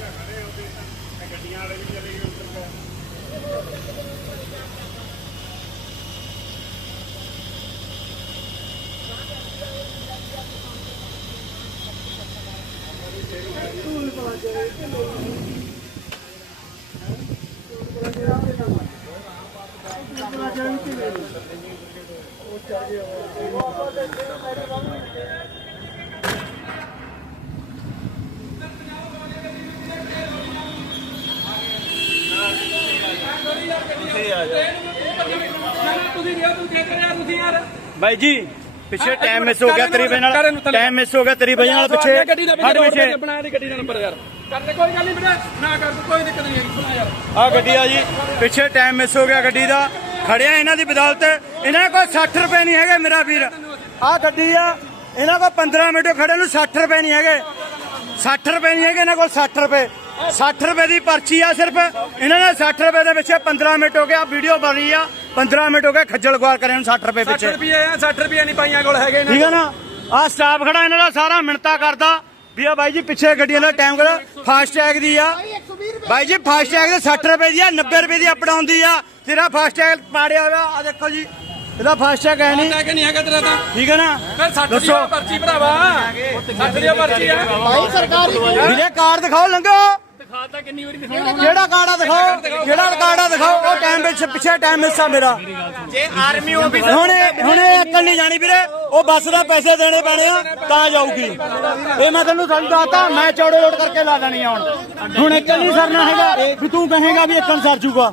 ਗੱਡੀਆਂ ਵਾਲੇ ਵੀ ਚਲੇ ਗਏ ਉੱਤਰ ਗਏ ਤੂੰ ਪਾ ਦੇ ਕਿ ਲੋਕ ਉਹ ਚਾਹੀਏ ਉਹ ਮੇਰੇ ਨਾਲ ਤੁਸੀਂ ਰਿਹਾ ਤੂੰ ਕੀ ਕਰਿਆ ਤੁਸੀਂ ਯਾਰ। ਬਾਈ ਜੀ ਪਿੱਛੇ ਟਾਈਮ ਮਿਸ ਹੋ ਗਿਆ ਤੇਰੀ ਵਜ੍ਹਾ ਨਾਲ। ਟਾਈਮ ਮਿਸ ਹੋ ਗਿਆ ਤੇਰੀ ਵਜ੍ਹਾ ਨਾਲ ਪਿੱਛੇ ਹਟ ਬਣਾ ਦੇ ਗੱਡੀ ਦਾ ਨੰਬਰ ਯਾਰ। ਕਰ ਦੇ ਕੋਈ ਗੱਲ ਨਹੀਂ ਬੇਟਾ ਨਾ ਕਰ ਕੋਈ ਦਿੱਕਤ ਨਹੀਂ ਹੈਗੀ ਬਣਾ ਯਾਰ। ਆ ਗੱਡੀ ਆ ਜੀ ਪਿੱਛੇ ਟਾਈਮ ਮਿਸ ਹੋ ਗਿਆ ਗੱਡੀ ਦਾ। ਖੜਿਆ ਇਹਨਾਂ ਦੀ ਬਦੌਲਤ ਇਹਨਾਂ ਕੋਲ 60 ਰੁਪਏ ਨਹੀਂ ਹੈਗੇ ਮੇਰਾ ਵੀਰ। ਆ ਗੱਡੀ ਆ ਇਹਨਾਂ ਕੋਲ 15 ਮਿੰਟ ਖੜੇ ਨੂੰ 60 ਰੁਪਏ ਨਹੀਂ ਹੈਗੇ। 60 ਰੁਪਏ ਨਹੀਂ ਹੈਗੇ ਇਹਨਾਂ ਕੋਲ 60 ਰੁਪਏ। 60 ਰੁਪਏ ਦੀ ਪਰਚੀ ਆ ਸਿਰਫ। ਇਹਨਾਂ ਨੇ 60 ਰੁਪਏ ਦੇ ਪਿੱਛੇ 15 ਮਿੰਟ ਹੋ ਗਿਆ ਵੀਡੀਓ ਬਣ ਰਹੀ ਆ। 15 ਮਿੰਟ ਹੋ ਗਏ ਖੱਜਲ ਖੁਆਰ ਕਰੇ ਨੂੰ 60 ਰੁਪਏ 60 ਪਿੱਛੇ। ਰੁਪਏ ਆ 60 ਰੁਪਏ ਨਹੀਂ ਪਾਈਆਂ ਕੋਲ ਹੈਗੇ ਠੀਕ ਹੈ ਨਾ? ਆ ਸਟਾਫ ਖੜਾ ਇਹਨਾਂ ਦਾ ਸਾਰਾ ਮਿੰਤਾ ਕਰਦਾ। ਵੀ ਆ ਬਾਈ ਜੀ ਪਿੱਛੇ ਗੱਡੀਆਂ ਦਾ ਟਾਈਮ ਕਰ। ਫਾਸਟ ਟੈਗ ਦੀ ਆ। ਬਾਈ ਜੀ ਫਾਸਟ ਟੈਗ ਦੇ 60 ਰੁਪਏ ਦੀ ਆ 90 ਰੁਪਏ ਦੀ ਅਪ ਦੀ ਆ। ਤੇਰਾ ਫਾਸਟ ਟੈਗ ਪਾੜਿਆ ਹੋਇਆ ਆ ਦੇਖੋ ਜੀ। ਇਹਦਾ ਫਾਸਟ ਟੈਗ ਹੈ ਨਹੀਂ। ਕਿ ਨਹੀਂ ਹੈਗਾ ਤੇਰਾ ਤਾਂ। ਠੀਕ ਹੈ ਨਾ? ਫਿਰ 60 ਦੀ ਪਰਚੀ ਭਰਾਵਾ। 60 ਦੀ ਆ ਪਰਚੀ ਆ। ਵੀਰੇ ਕਾਰਡ ਦਿਖਾਓ ਲੰਘੋ। ਦਿਖਾਤਾ ਕਿੰਨੀ ਵਾਰੀ ਦਿਖਾਉਣਾ। ਕਿਹੜਾ ਕਾਰਡ ਆ ਦਿਖਾਓ ਜਿਹੜਾ ਕਾਰਡ ਆ ਦਿਖਾਓ ਉਹ ਟਾਈਮ ਵਿੱਚ ਪਿੱਛੇ ਟਾਈਮ ਮਿਸ ਆ ਮੇਰਾ ਜੇ ਆਰਮੀ ਆਫਿਸਰ ਹੁਣ ਇਹ- ਹੁਣ ਇਹ ਅਕਲ ਨਹੀਂ ਜਾਣੀ ਵੀਰੇ ਉਹ ਬੱਸ ਦਾ ਪੈਸੇ ਦੇਣੇ ਪੈਣੇ ਆ ਤਾਂ ਜਾਊਗੀ। ਇਹ ਮੈਂ ਤੈਨੂੰ ਸਮਝ ਦੱਸਤਾ ਮੈਂ ਚੌੜੇ ਲੋਡ ਕਰਕੇ ਲਾ ਦੇਣੀ ਆ ਹੁਣ। ਹੁਣ ਅਕਲ ਨਹੀਂ ਸਰਨਾ ਹੈਗਾ ਵੀ ਤੂੰ ਕਹੇਗਾ ਵੀ ਅਕਲ ਸਰ ਜੂਗਾ।